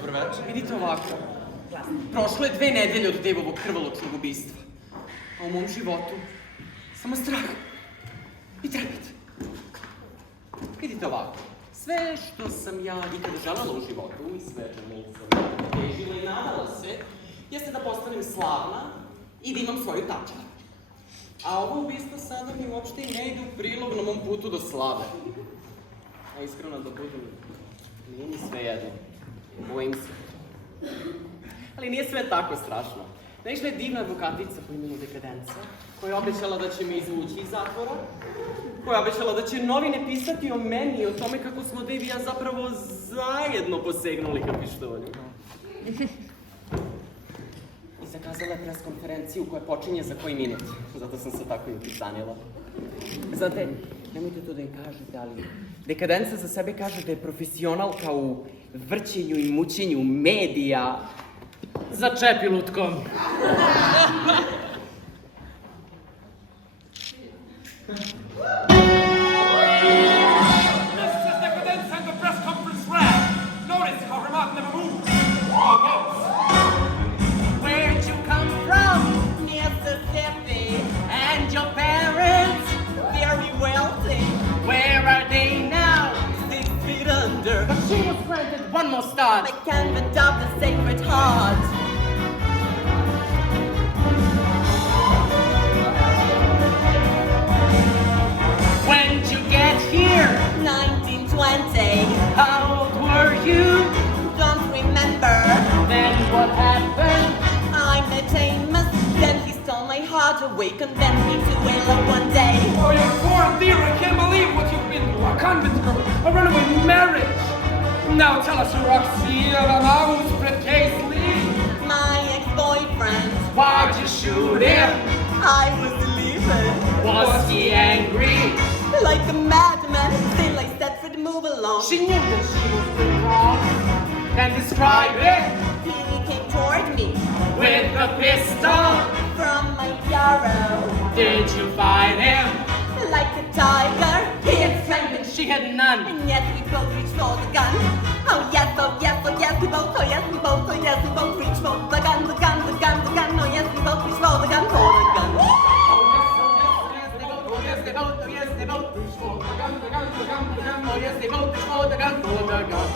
Dobro večer. Vidite ovako. Prošlo je 2 nedelje od devovog krvoločnog ubistva. A u mom životu samo strah i trepet. Vidite ovako. Sve što sam ja ikada želela u životu i sve čemu sam težila i nadala se, jeste da postanem slavna i da imam svoju tačku. A ovo ubistvo sada mi uopšte i ne ide u prilog na mom putu do slave. A iskreno da budem, nije mi sve jedno. Bojim se. Ali nije sve tako strašno. Naišla je divna advokatica po imenu Dekadenca, koja je obećala da će me izvući iz zatvora, koja je obećala da će novine pisati o meni i o tome kako smo Dave i ja zapravo zajedno posegnuli ka pištolju. I zakazala je pres konferenciju koja počinje za koji minut. Zato sam se tako i upisanila. Znate, nemojte to da im kažete, ali Dekadenca za sebe kaže da je profesionalka u vrćenju i mučenju medija. Začepi lutkom. Mrs. Dekadenca and the press conference ran. Notice how her mouth never moved. Almost. Where'd you come from, Mississippi? And your parents, very wealthy. Where are they now? 6 feet under. But she was granted one more star. I can't adopt the Sacred Heart. When'd you get here? 1920. How old were you? Don't remember. Then what happened? I met Amos, then he stole my heart away, condemned me to Wales one day. Oh, you're poor dear, I can't believe what you've been through. A convent girl, a runaway marriage. Now tell us, Roxy, who's Fred Casely? My ex-boyfriend. Why'd you shoot him? I was leaving. Was he angry? Like a madman, still I said for the move along. She knew that she was doing wrong. Then describe it. He came toward me With a pistol. from my yarrow. Did you fight him? Like a tiger, he had strength and She had none. and yet we both reached for the gun. Oh yes, oh yes, oh yes, we both, oh yes, we both, oh yes, we both reached for the gun, the gun, the gun, the gun. Oh yes, we both reached for the gun, for the gun. Oh yes, they both reached for the gun, the gun, the gun, the gun. Oh yes, they both reached for the gun, for the gun.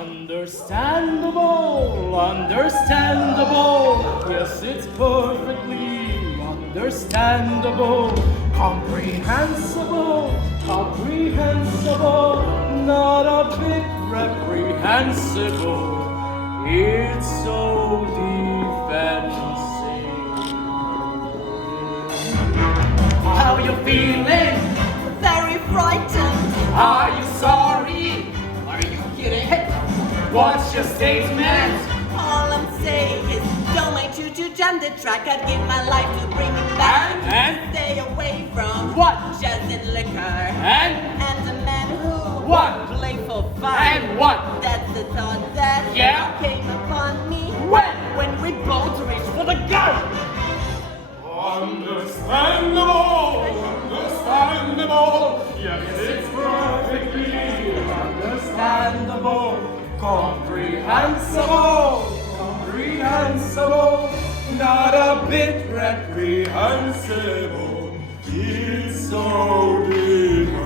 Understandable, understandable. Yes, it's perfectly understandable. Comprehensible, comprehensible. Not a bit reprehensible. It's so defensive. How you feeling? Very frightened. Are you sorry? Are you kidding? What's your statement? All I'm saying is, don't make choo-choo jam the track. I'd give my life to bring him back. And? Stay away from What? jazz and liquor. And? And the man who What? play for fun. And what? That's the thought that Yeah? came upon me When we both reached for the gun. Understandable, understandable. Yes, it's perfectly understandable. Comprehensible, comprehensible. Not a bit reprehensible. It's so defensive.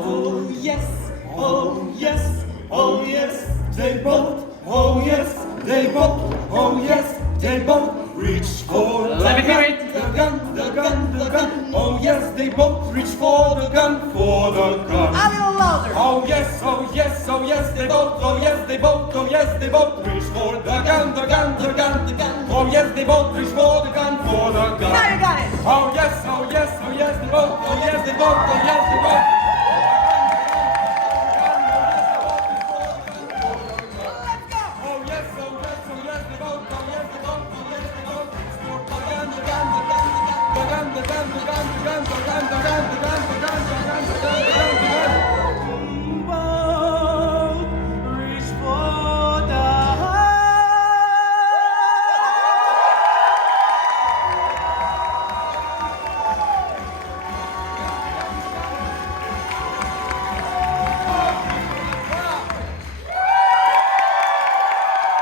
Oh yes, oh yes, oh yes, they both, oh yes, they both, oh yes, they both reach for the Let me hear gun, it. the gun, the gun, the gun. Oh yes, they both reach for the gun, for the gun. A little louder. Oh yes, oh yes, oh yes, they both, oh yes, they both, oh yes, they both reach for the gun, the gun, the gun, the gun. Oh yes, they both reach for the gun, for the gun. Now you got it. Oh yes, oh yes, oh yes, they both, oh yes, they both, oh